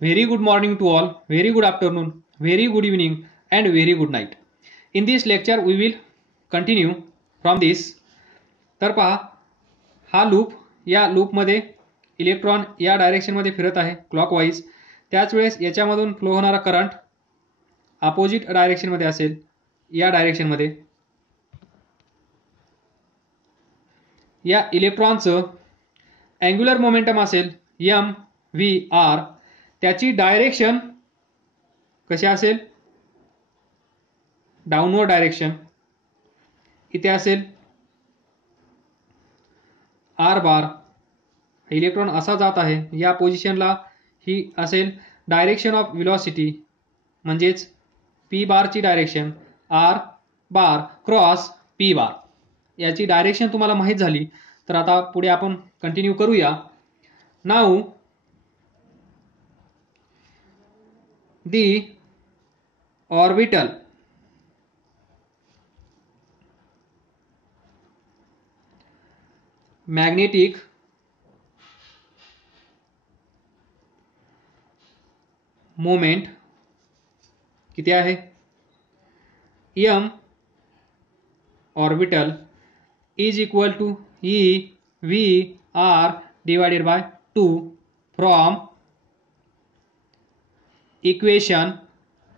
Very good morning to all, very good afternoon, very good evening, and very good night. In this lecture, we will continue from this. तर पहा, हा loop, या लूपमध्ये electron या डायरेक्शनमध्ये फिरत आहे clockwise. त्याच वेळेस याच्यामधून फ्लो होणारा करंट अपोजिट डायरेक्शनमध्ये असेल, या डायरेक्शनमध्ये. या इलेक्ट्रॉनचं अँग्युलर मोमेंटम असेल एम व्ही आर. त्याची डायरेक्शन कशी असेल? Downward direction. इथे असेल आर बार. इलेक्ट्रॉन असा जात आहे, या पोझिशनला ही असेल डायरेक्शन ऑफ व्हेलॉसिटी, म्हणजेच पी बारची direction R bar cross P bar. याची डायरेक्शन तुम्हाला माहीत झाली तर आता पुढे आपण कंटिन्यू करूया. Now the orbital magnetic moment किती आहे? m orbital is equal to e v r divided by 2 from equation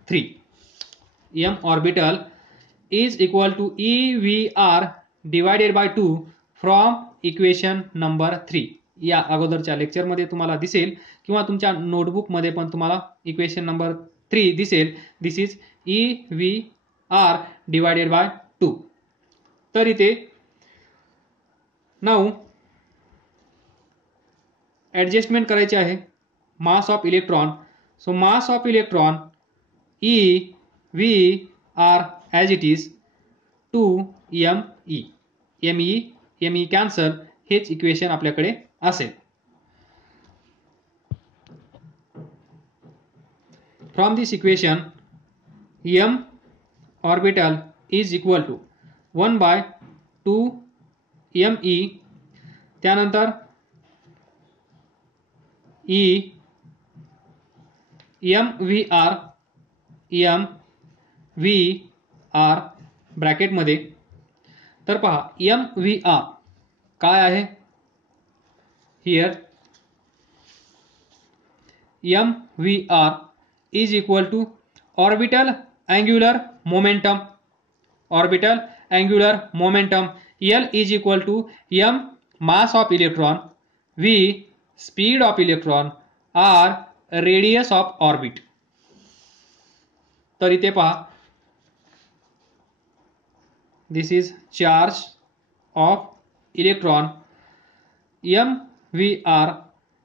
3. m orbital is equal to EVR divided by 2 from equation number 3. या अगोदरच्या लेक्चरमध्ये तुम्हाला दिसेल किंवा तुमच्या नोटबुकमध्ये पण तुम्हाला इक्वेशन नंबर 3 दिसेल. दिस इज EVR डिवायडेड बाय 2. तर इथे नाऊ ॲडजस्टमेंट करायची आहे mass of electron. So mass of electron E V R as it is 2 me. me cancel, हेच इक्वेशन आपल्याकडे असेल. From this equation m orbital is equal to 1 by 2 me. त्यानंतर E M V R ब्रॅकेटमध्ये. तर पहा, M V R काय आहे? Here M V R is equal to orbital angular momentum. Orbital angular momentum L is equal to M mass of electron, V speed of electron, R radius of orbit. तर इथे पहा, this is charge of electron. M V R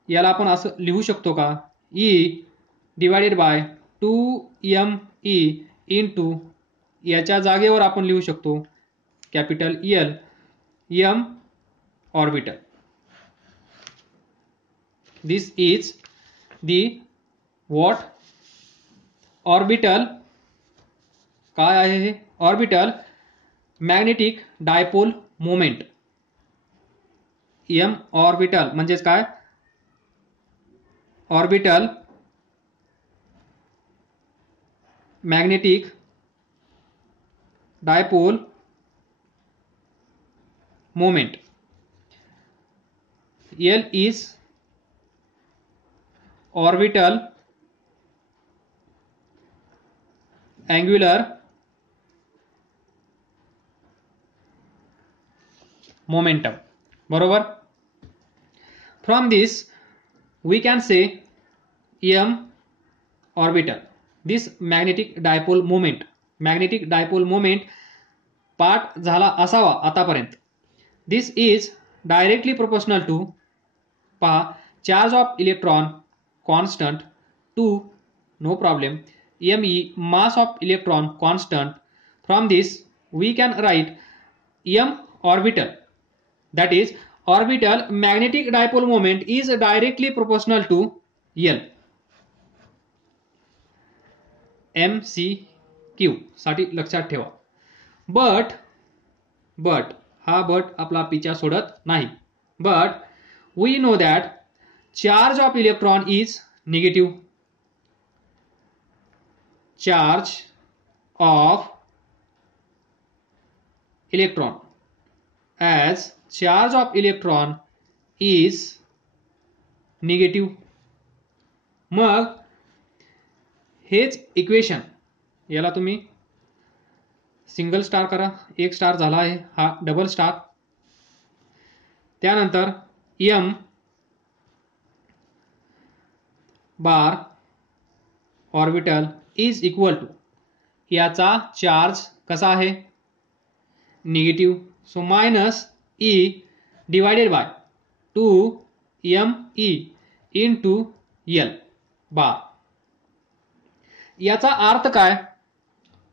याला आपण असं लिहू शकतो का? E divided by 2me into, याच्या जागेवर आपण लिहू शकतो capital L M orbital. This is the what orbital. काय आहे हे? Orbital magnetic dipole moment. M orbital म्हणजेच काय? Orbital magnetic dipole moment. L is orbital angular momentum. बरोबर. From this we can say m orbital, this magnetic dipole moment part झाला असावा आतापर्यंत. दिस is directly proportional to, पहा, charge of electron constant 2, no problem, me mass of electron constant. From this we can write m orbital, that is orbital magnetic dipole moment is directly proportional to L. MCQ साठी लक्षात ठेवा. but हा but आपला पिछा सोडत नाही. but we know that charge of electron is negative. charge of electron, as charge of electron is negative. मग हेच equation, याला तुम्ही सिंगल स्टार करा, एक स्टार झाला आहे, हा डबल स्टार. त्यानंतर m bar orbital is equal to, याचा चार्ज कसा आहे, negative. So minus e divided by 2me into l bar. याचा अर्थ काय,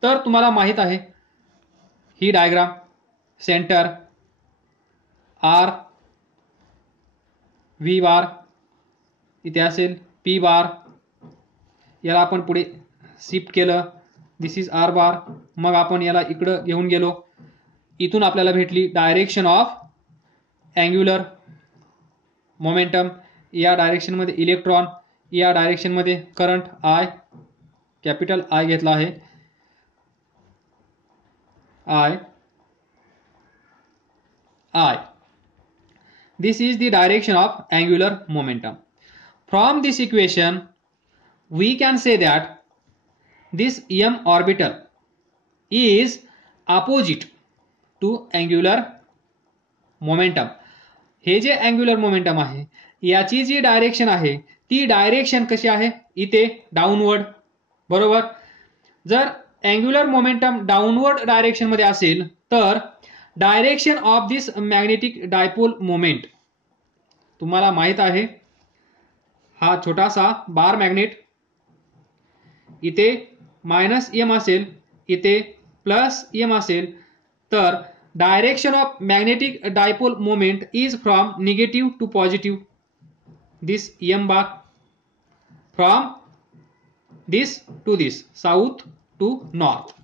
तर तुम्हाला माहित आहे ही diagram, centre r v bar इथे असेल, p बार, याला आपण पुढे शिफ्ट केलं, दिस इज r बार. मग आपण याला इकडं घेऊन गेलो, इथून आपल्याला भेटली डायरेक्शन ऑफ अँग्युलर मोमेंटम, या डायरेक्शन मध्ये इलेक्ट्रॉन, या डायरेक्शन मध्ये करंट I, कॅपिटल I घेतला आहे, I. This is the direction of angular momentum. From this equation we can say that this m orbital is opposite to angular momentum. हे जे angular momentum आहे याची जी direction आहे ती direction कशी आहे, इथे डाऊनवर्ड, बरोबर. जर अँग्युलर मोमेंटम डाऊनवर्ड डायरेक्शन मध्ये असेल तर direction of this magnetic dipole moment, तुम्हाला माहित आहे हा छोटासा बार मॅग्नेट, इथे मायनस m असेल, इथे प्लस m असेल, तर direction of magnetic dipole moment is from negative to positive, this m bar, from this to this, south to north.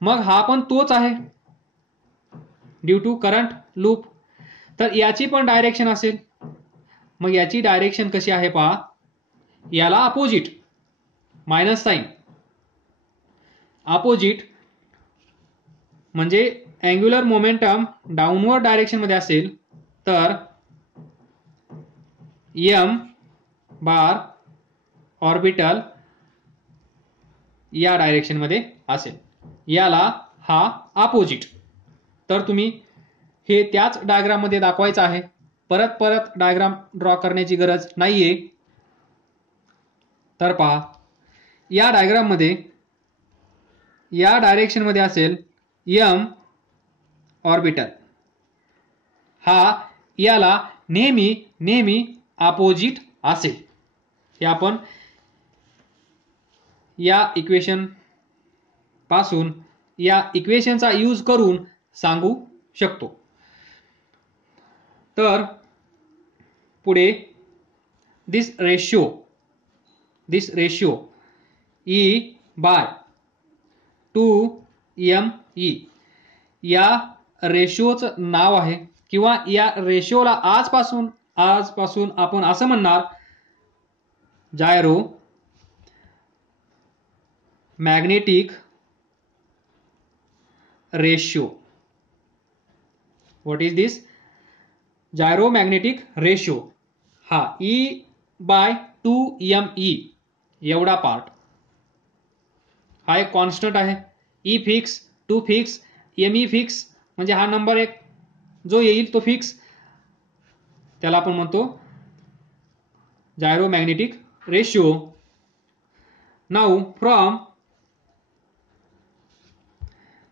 मग हा पण तोच आहे ड्यू टू करंट लूप, तर याची पण डायरेक्शन असेल. मग याची डायरेक्शन कशी आहे पहा, याला अपोजिट, मायनस साइन अपोजिट, म्हणजे अँग्युलर मोमेंटम डाऊनवर्ड डायरेक्शन मध्ये असेल तर m बार ऑर्बिटल या डायरेक्शन मध्ये असेल, याला हा अपोजिट. तर तुम्ही हे त्याच डायग्राम मध्ये दाखवायचं आहे, परत परत डायग्राम ड्रॉ करण्याची गरज नाहीये. तर पहा, या डायग्राम मध्ये या डायरेक्शन मध्ये असेल m ऑर्बिटल, हा याला नेहमी नेहमी अपोजिट असेल. हे आपण या इक्वेशन पासून, या इक्वेशनचा यूज करून सांगू शकतो. तर पुढे दिस रेशियो E बाय 2me, या रेशिओचं नाव आहे, किंवा या रेशिओला आजपासून आपण असं म्हणणार, gyromagnetic ratio. What is this, gyromagnetic ratio. हा E बाय 2me एवढा पार्ट, हा एक कॉन्स्टंट आहे. E fix, 2 fix, me fix, म्हणजे हा नंबर एक जो येईल तो फिक्स, त्याला आपण म्हणतो gyromagnetic ratio. Now from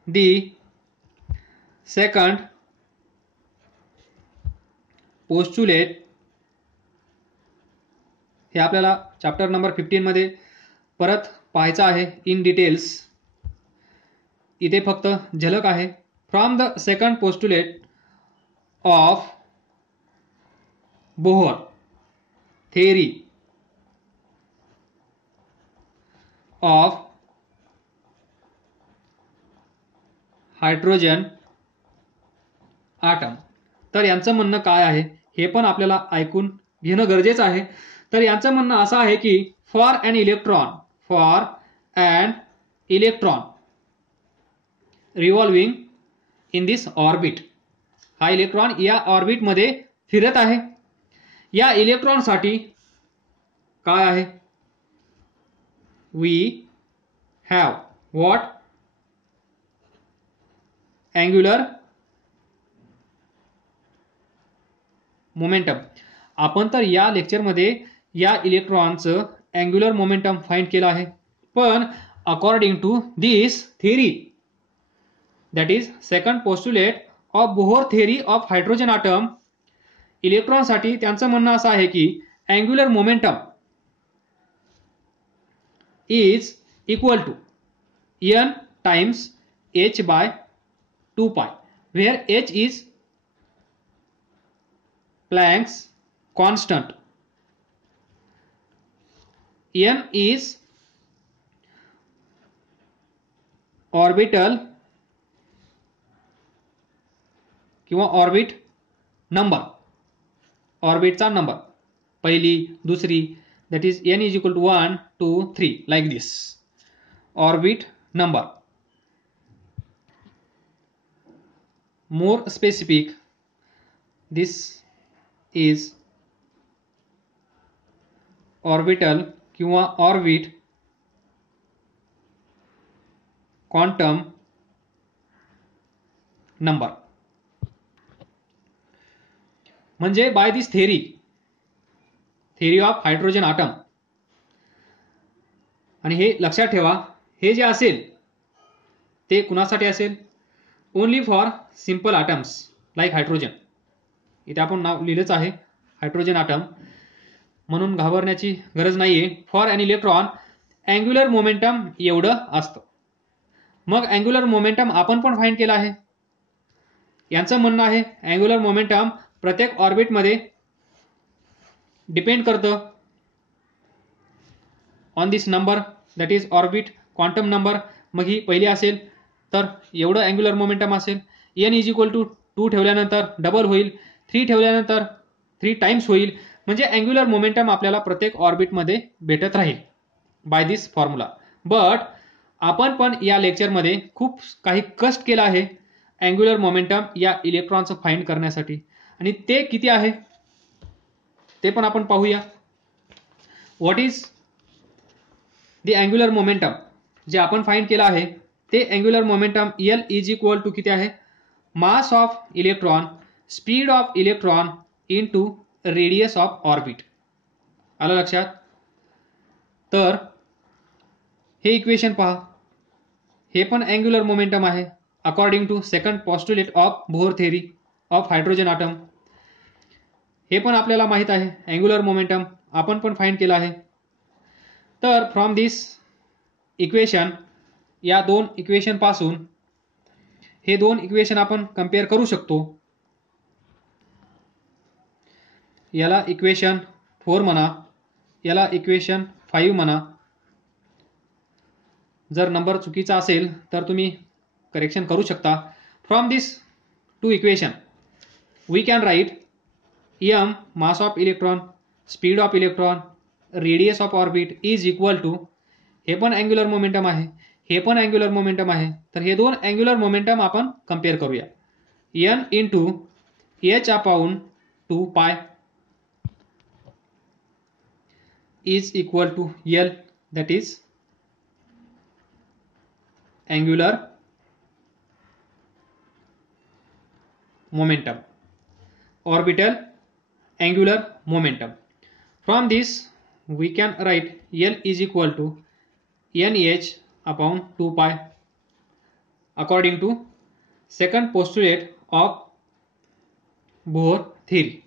the second postulate, हे आपल्याला चॅप्टर नंबर 15 मध्ये परत पाहायचं आहे इन डिटेल्स, इथे फक्त झलक आहे. From the second postulate of Bohr theory of hydrogen atom. तर यांचं म्हणणं काय आहे हे पण आपल्याला ऐकून घेणं गरजेचं आहे. तर यांचं म्हणणं असं आहे की for and electron revolving in this orbit. हा इलेक्ट्रॉन या ऑर्बिट मध्ये फिरत आहे. या इलेक्ट्रॉन साठी काय आहे? we have what? angular momentum. आपण तर या लेक्चर मध्ये या इलेक्ट्रॉनचं अँग्युलर मोमेंटम फाइंड केलं आहे. पण according to this theory, that is second postulate of Bohr theory of hydrogen atom, इलेक्ट्रॉनसाठी त्यांचं म्हणणं असं आहे की angular momentum is equal to n times h by 2 pi, where h is Planck's constant, n is orbital किंवा orbit number, ऑर्बिटचा number, पहिली दुसरी, that is n is equal to 1 2 3 like this, orbit number. More specific, this is orbital किंवा orbit quantum number. म्हणजे by this theory of hydrogen atom, आणि हे लक्षात ठेवा, हे जे असेल ते कुणासाठी असेल? Only for simple atoms like hydrogen. इथे आपण नाव लिहिलंच आहे हायड्रोजन ॲटम, म्हणून घाबरण्याची गरज नाहीये. For an electron angular momentum एवढं असतं. मग अँग्युलर मोमेंटम आपण पण फाइंड केलं आहे. यांचं म्हणणं आहे अँग्युलर मोमेंटम प्रत्येक ऑर्बिटमध्ये डिपेंड करतं on this number, that is orbit quantum number. मग ही पहिली असेल तर एवढं अँग्युलर मोमेंटम असेल. n इज इक्वल टू 2 ठेवल्यानंतर डबल होईल, 3 ठेवल्यानंतर 3 टाइम्स होईल. म्हणजे अँग्युलर मोमेंटम आपल्याला प्रत्येक ऑर्बिटमध्ये भेटत राहील बाय दिस फॉर्म्युला. बट आपण पण या लेक्चरमध्ये खूप काही कष्ट केला आहे अँग्युलर मोमेंटम या इलेक्ट्रॉनचं फाइंड करण्यासाठी, आणि ते किती आहे ते पण आपण पाहूया. What is the angular momentum जे आपण फाइंड केलं आहे ते angular momentum L is equal to किती आहे? Mass of electron, speed of electron into radius of orbit. आलं लक्षात? तर हे इक्वेशन पहा, हे पण अँग्युलर मोमेंटम आहे according to second postulate of Bohr theory of hydrogen atom. हे पण आपल्याला माहित आहे अँग्युलर मोमेंटम आपण पण फाइंड केलं आहे. तर फ्रॉम दिस इक्वेशन, या दोन इक्वेशन पासून हे दोन इक्वेशन आपण कंपेअर करू शकतो. याला इक्वेशन 4 म्हणा, याला इक्वेशन 5 म्हणा. जर नंबर चुकीचा असेल तर तुम्ही करेक्शन करू शकता. From this to equation we can write m mass of electron, speed of electron, radius of orbit is equal to, हे पण अँग्युलर मोमेंटम आहे, हे पण अँग्युलर मोमेंटम आहे. तर हे दोन अँग्युलर मोमेंटम आपण कंपेअर करूया. n into h upon 2 pi is equal to L, that is angular momentum, orbital angular momentum. From this we can write L is equal to nh upon 2 pi according to second postulate of Bohr theory.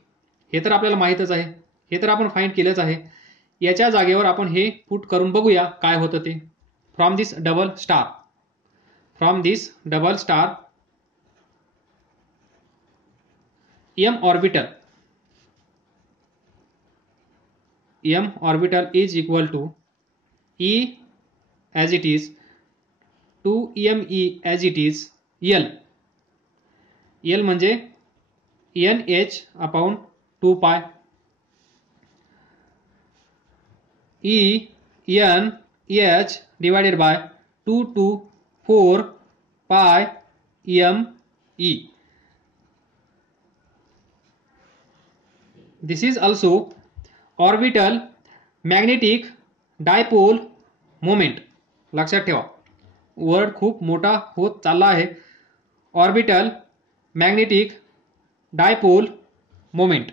हे तर आपल्याला माहीतच आहे, हे तर आपण find केलंच आहे. याच्या जागेवर आपण हे पुट करून बघूया काय होतं ते. From this double star m orbital is equal to E as it is 2me as it is L म्हणजे nh upon 2 pi E n H divided by 2 to 4 pi m e. This is also orbital magnetic dipole moment. लक्षात ठेवा, word खूप मोठा होत चालला आहे. Orbital magnetic dipole moment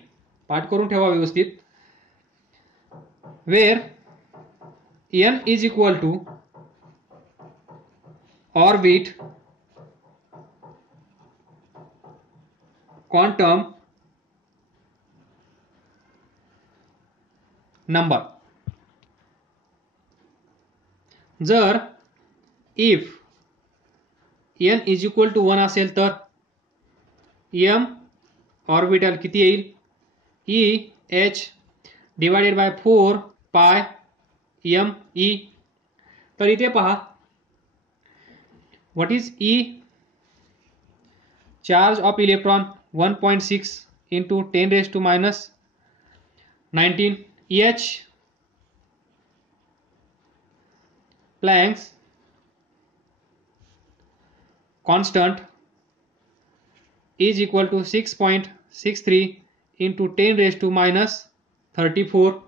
पाठ करून ठेवा व्यवस्थित. Where n is equal to orbit quantum number. जर if n is equal to 1 असेल तर m ऑर्बिटल किती येईल? e h डिवाइडेड बाय 4 पाय m e. तर इथे पहा, what is e? Charge of electron 1.6 into 10 raise to minus 19. h Planck's constant is equal to 6.63 into 10 raised to minus 34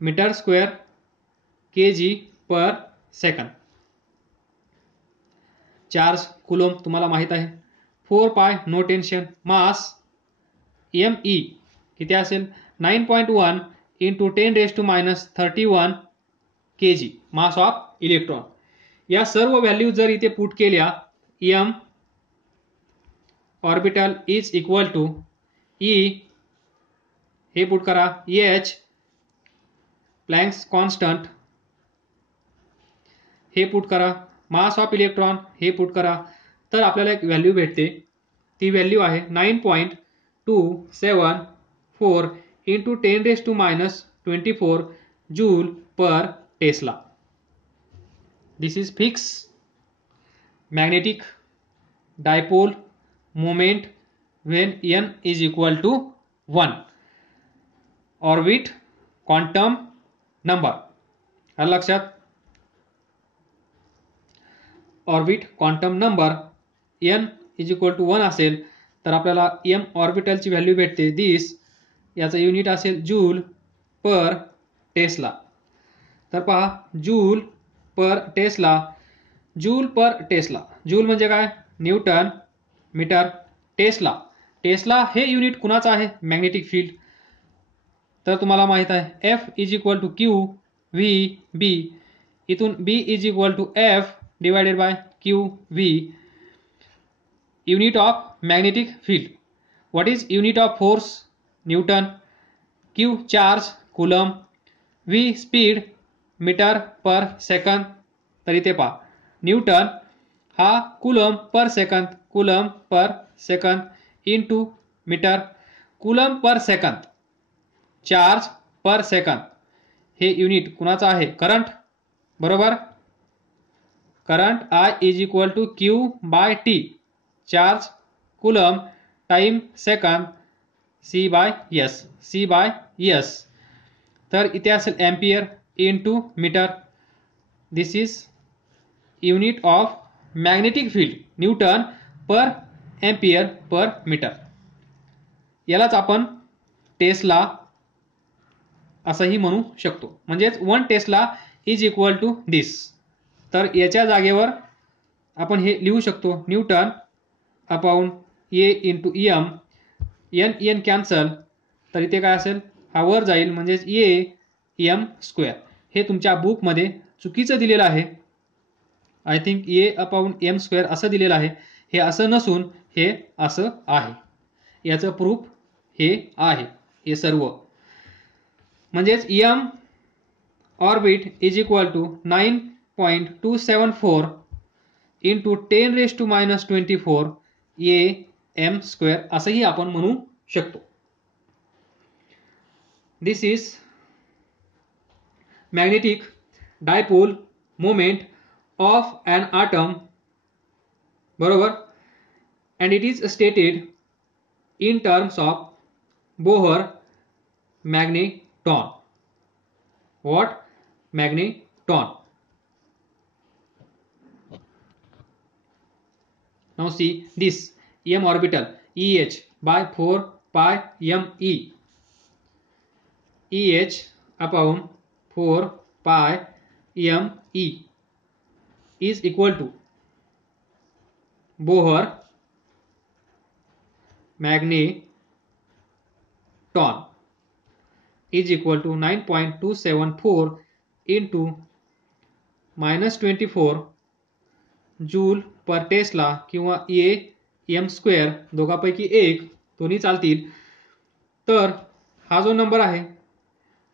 meter square kg per second. Charge coulomb तुम्हाला माहित आहे. 4 पाय no tension. मास me किती असेल? 9.1 into 10 raise to minus 31 kg mass of electron. या सर्व value जर इथे पुट केल्या, m orbital is equal to e हे पुट करा, h प्लँक्स कॉन्स्टंट हे पुट करा, मास ऑफ इलेक्ट्रॉन हे पुट करा, तर आपल्याला एक व्हॅल्यू भेटते. ती व्हॅल्यू आहे 9.274 into 10 raise to minus 24 joule per tesla. This is fixed magnetic dipole moment when n is equal to 1. Orbit quantum number. आलं लक्षात? Orbit quantum number n is equal to 1 असेल तर आपल्याला m ऑर्बिटलची व्हॅल्यू भेटते. दिस याचं unit असेल joule per tesla. तर पहा, joule per tesla. Joule per tesla, joule म्हणजे काय? Newton metre. टेस्ला, टेस्ला हे युनिट कुणाचं आहे? Magnetic field. तर तुम्हाला माहित आहे F is equal to Q V B. इथून B is equal to F divided by Q V. Unit of magnetic field. What is unit of force? Newton. Q charge coulomb. V speed metre per सेकंद. तर इथे पहा, newton हा coulomb per second, coulomb per second into metre. Coulomb per second, charge per second हे unit कुणाचं आहे? Current. बरोबर. Current I is equal to Q by T. Charge coulomb time second C by S. C by S. तर इथे असेल ampere into metre. This is unit of magnetic field, newton per ampere per metre. यालाच आपण tesla असंही म्हणू शकतो. म्हणजेच 1 tesla is equal to this. तर याच्या जागेवर आपण हे लिहू शकतो, newton upon A into M. N N cancel, तर इथे काय असेल? हा वर जाईल, म्हणजेच ए एम स्क्वेअर. हे तुमच्या बुकमध्ये चुकीचं दिलेलं आहे. I think A upon M square असं दिलेलं आहे. हे असं नसून हे असं आहे. याचं प्रूफ हे आहे. हे सर्व म्हणजेच M orbit is equal to 9.274 into 10 raise to minus 24 A M square असंही आपण म्हणू शकतो. This is magnetic dipole moment of an atom. बरोबर. and it is stated in terms of Bohr magneton. What? magneton. Now see this m orbital EH by 4 pi me. EH upon 4 pi me is equal to Bohr magneton is equal to 9.274 into -24 joule per Tesla किंवा m square दोघांपैकी एक दोन्ही चालतील. तर हा जो number आहे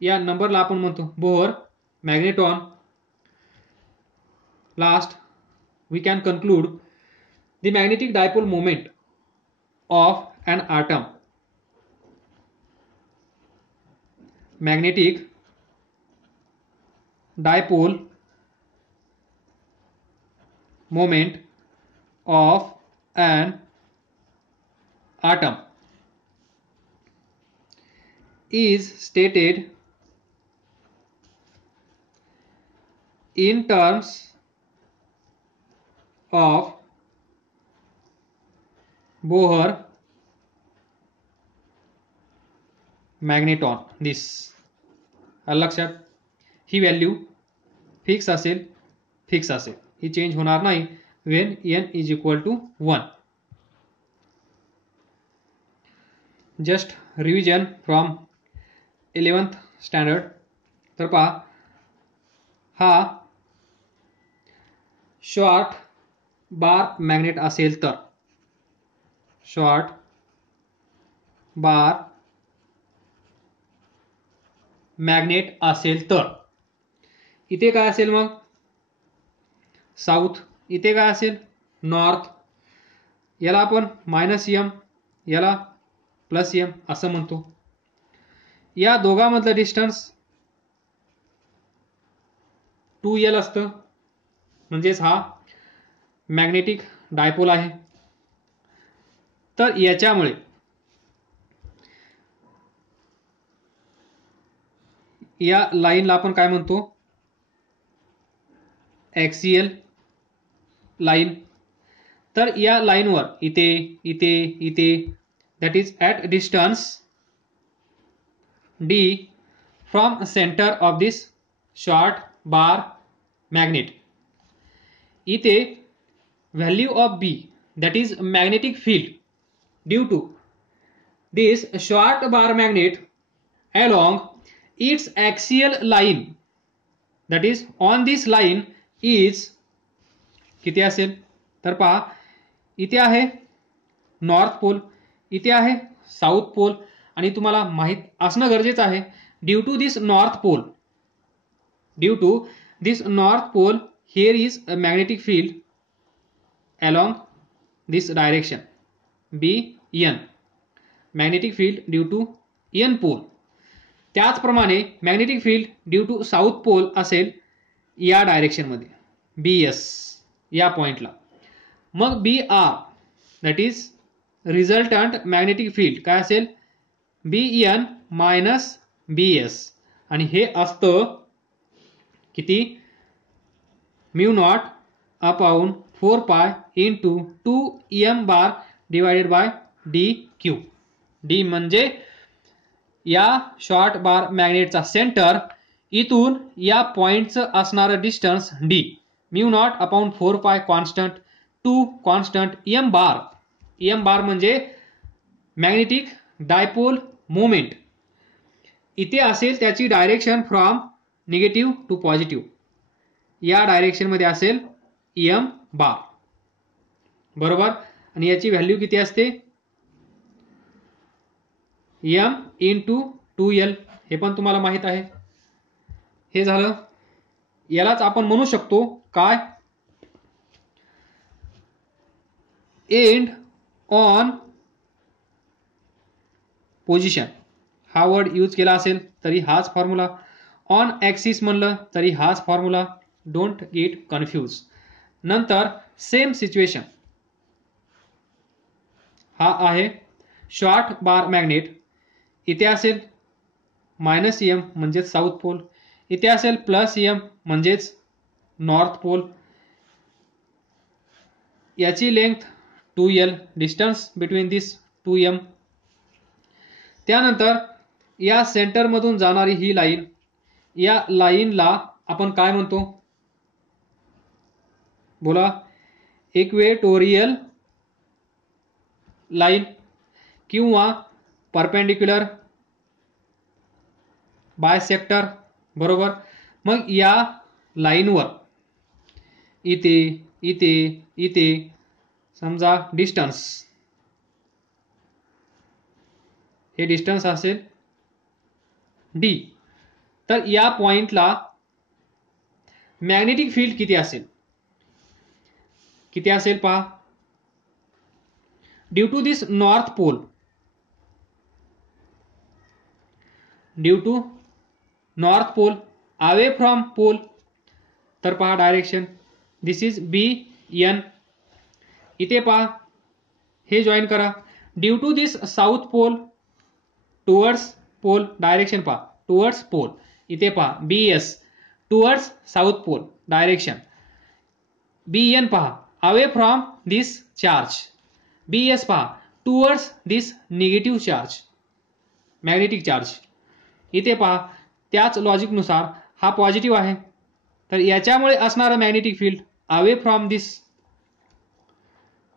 या नंबरला आपण म्हणतो Bohr magneton. Last we can conclude the magnetic dipole moment of an atom. Magnetic dipole moment of an atom is stated in terms of Bohr magneton. This लक्षात ही व्हॅल्यू फिक्स असेल ही चेंज होणार नाही when n is equal to 1. Just revision from 11th standard. तर पहा हा short bar magnet असेल तर short bar magnet असेल तर इथे काय असेल मग साऊथ, इथे काय असेल नॉर्थ. याला आपण -m याला +m असं म्हणतो. या दोघांमधलं डिस्टन्स 2l असतं म्हणजेच हा मॅग्नेटिक डायपोल आहे. तर याच्यामुळे या लाईनला आपण काय म्हणतो ॲक्सियल लाईन. तर या लाईनवर इथे इथे इथे that is at distance d from centre of this short bar magnet. इथे value of b that is magnetic field due to this short bar magnet along its axial line, that is on this line is किती असेल तर पहा इथे आहे north pole, इथे आहे south pole आणि तुम्हाला माहित असणं गरजेचं आहे due to this north pole here is a magnetic field along this direction bn, magnetic field due to n pole. त्याचप्रमाणे magnetic field due to south pole असेल या डायरेक्शन मध्ये bs या पॉइंटला. मग br that is resultant magnetic field काय असेल bn - bs आणि हे असतं किती μ0 upon 4 pi into 2m bar divided by dq. d म्हणजे या शॉर्ट बार मॅग्नेटचा सेंटर इथून या पॉइंटचं असणारं डिस्टन्स d μ0 अपॉन 4 पाय कॉन्स्टंट 2 कॉन्स्टंट m बार म्हणजे मॅग्नेटिक डायपोल मोमेंट. इथे असेल त्याची direction from negative to positive. या डायरेक्शन मध्ये असेल m बार बरोबर. आणि याची व्हॅल्यू किती असते m इंटू 2l. हे पण तुम्हाला माहित आहे. हे झालं. यालाच आपण म्हणू शकतो काय एंड ऑन पोझिशन. हा वर्ड यूज केला असेल तरी हाच फॉर्म्युला, ऑन ॲक्सिस म्हणलं तरी हाच फॉर्म्युला. Don't get confuse. नंतर सेम सिच्युएशन हा आहे शॉर्ट बार मॅग्नेट. इथे असेल -m म्हणजे साऊथ पोल, इथे असेल प्लस एम म्हणजेच नॉर्थ पोल, याची लेंथ 2L, डिस्टन्स बिटवीन दिस 2M. त्यानंतर या सेंटर मधून जाणारी ही लाईन, या लाईनला आपण काय म्हणतो? बोला. इक्वेटोरियल लाईन किंवा परपेंडिक्युलर बायसेक्टर, बरोबर. मग या लाईनवर इथे इथे इथे समजा डिस्टन्स, हे डिस्टन्स असेल डी. तर या पॉइंटला मॅग्नेटिक फील्ड किती असेल? किती असेल पहा. Due to this north pole, due to north pole away from pole, तर पहा डायरेक्शन दिस इज BN. इथे पहा, हे जॉईन करा. Due to this south pole towards pole, direction पहा टुवर्ड्स पोल. इथे पहा BS towards south pole direction. BN पहा away from this charge. BS पहा towards this negative charge, magnetic charge. इथे पहा त्याच लॉजिकनुसार हा पॉझिटिव्ह आहे, तर याच्यामुळे असणारं magnetic field away from this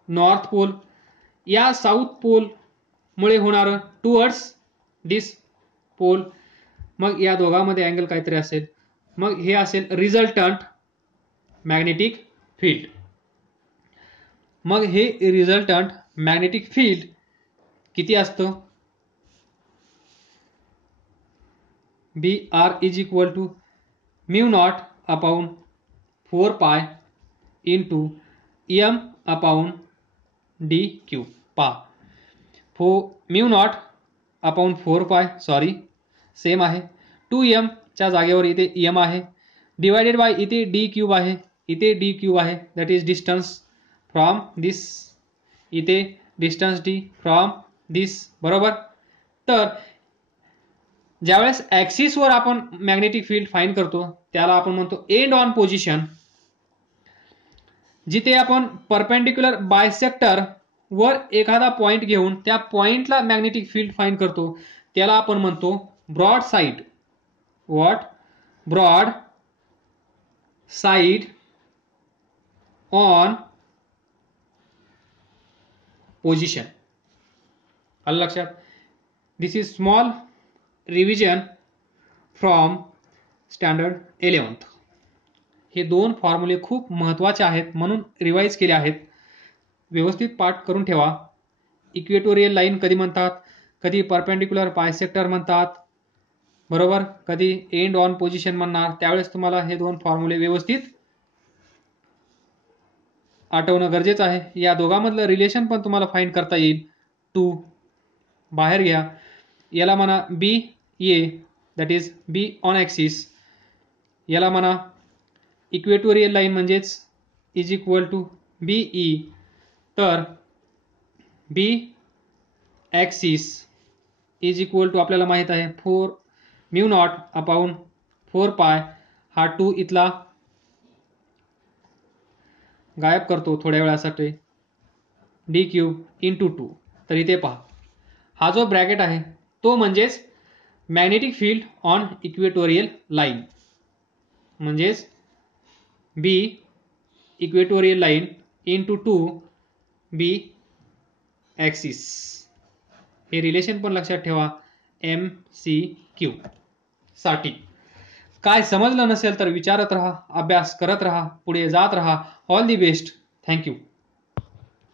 north pole, या साऊथ पोल मुळे होणारं टुवर्ड्स दिस पोल. मग या दोघांमध्ये अँगल काहीतरी असेल, मग हे असेल रिझल्टंट मॅग्नेटिक फील्ड. मग हे रिझल्टंट मॅग्नेटिक फील्ड किती असतं? BR is equal to mu nought upon 4 pi into M upon DQ. पहा mu nought upon 4 pi, sorry same आहे. 2M च्या जागेवर इथे M आहे, डिवायडेड बाय इथे D क्यूब आहे, इथे D क्यूब आहे, दॅट इज डिस्टन्स फ्रॉम दिस, इथे डिस्टन्स D फ्रॉम दिस, बरोबर. तर ज्यावेळेस ॲक्सिसवर आपण मॅग्नेटिक फील्ड फाइंड करतो त्याला आपण म्हणतो एंड ऑन पोझिशन. जिथे आपण परपेंडिक्युलर बायसेक्टर वर एखादा पॉइंट घेऊन त्या पॉइंटला मॅग्नेटिक फील्ड फाइंड करतो त्याला आपण म्हणतो broad side. What? Broad side on position. आलं लक्षात? This is small revision from standard 11th. हे दोन फॉर्म्युले खूप महत्त्वाचे आहेत म्हणून रिवाइज केले आहेत. व्यवस्थित पाठ करून ठेवा. इक्वेटोरियल लाईन कधी म्हणतात, कधी परपेंडिक्युलर बायसेक्टर म्हणतात, बरोबर, कधी एंड ऑन पोझिशन म्हणणार. त्यावेळेस तुम्हाला हे दोन फॉर्म्युले व्यवस्थित आठवणं गरजेचं आहे. या दोघांमधलं रिलेशन पण तुम्हाला फाइंड करता येईल. 2 बाहेर घ्या, याला म्हणा BA, that is B on axis. याला म्हणा इक्वेटोरियल लाईन म्हणजेच इज इक्वल टू BE. तर B axis is equal to आपल्याला माहित आहे 4 म्यू नॉट अपॉन 4 पाय. हा 2 इथला गायब करतो थोड्या वेळासाठी, D क्यूब इंटू 2. तर इथे पहा हा जो ब्रॅकेट आहे तो म्हणजेच magnetic field on equatorial line, म्हणजेच B equatorial line into 2 B axis. हे रिलेशन पण लक्षात ठेवा MCQ साठी. काय समजलं नसेल तर विचारत राहा, अभ्यास करत राहा, पुढे जात राहा. All the best. थँक्यू.